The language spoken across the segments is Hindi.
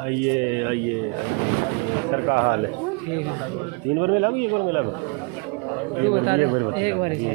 आइए आइए सर का हाल है? ठीक है। 3 बार मिला एक बार मिला ये बता दो एक बार ही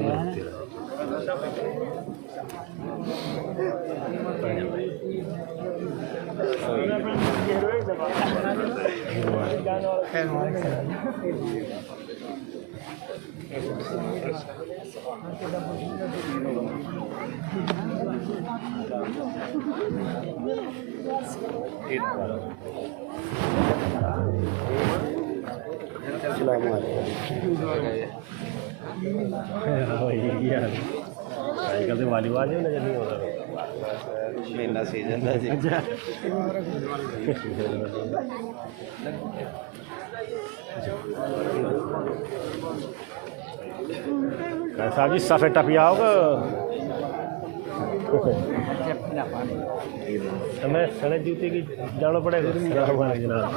आजकल तो वालीबॉल जो नजर नहीं होता महीना सीजन था जी। साहब जी सफ़ेद टपिया होगा हमें सड़क जूते की जाना पड़ेगा जनाब।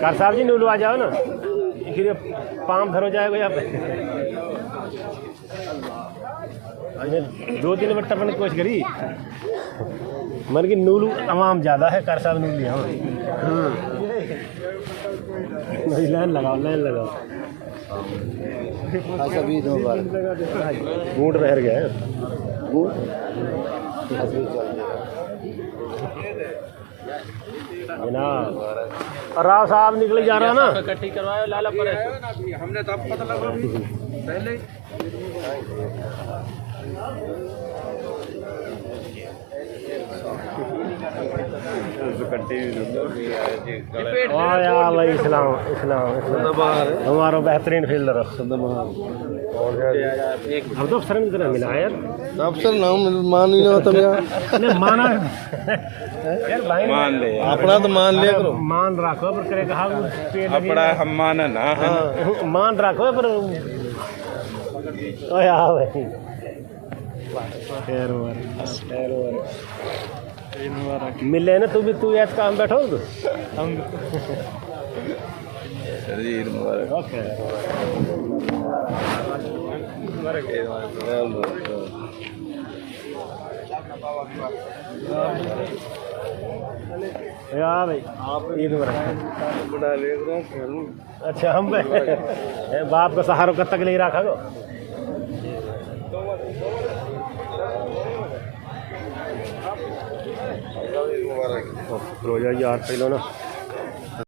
कार साहब जी नूलू आ जाओ ना फिर पाम धरो जाएगा यहाँ पे। 2-3 बार टपने की कोशिश करी मन की नूलू तमाम ज़्यादा है। कार साहब नूलू यहाँ लाइन लगाओ सभी 2 बार बूट बहर गए जनाब। राव साहब निकल जा रहा ना इकट्ठी करवाए लाला पर हमने तो पता लगा पहले भाई इस्लाम हमारा बेहतरीन फील्डर अब तो अफसर की तरह मिला यार। अफसर नाम मान ही ना होता माना यार मान ले अपना तो मान लिया करो। मान रखो पर करेगा अपना हम माना ना मान रखो पर भाई मिले ना तू भी तू याद काम बैठो तो हम यार भाई आप ईद मुबारक। अच्छा हम बाप का सहारा कब तक ले रखा गो रोजा यार पहले ना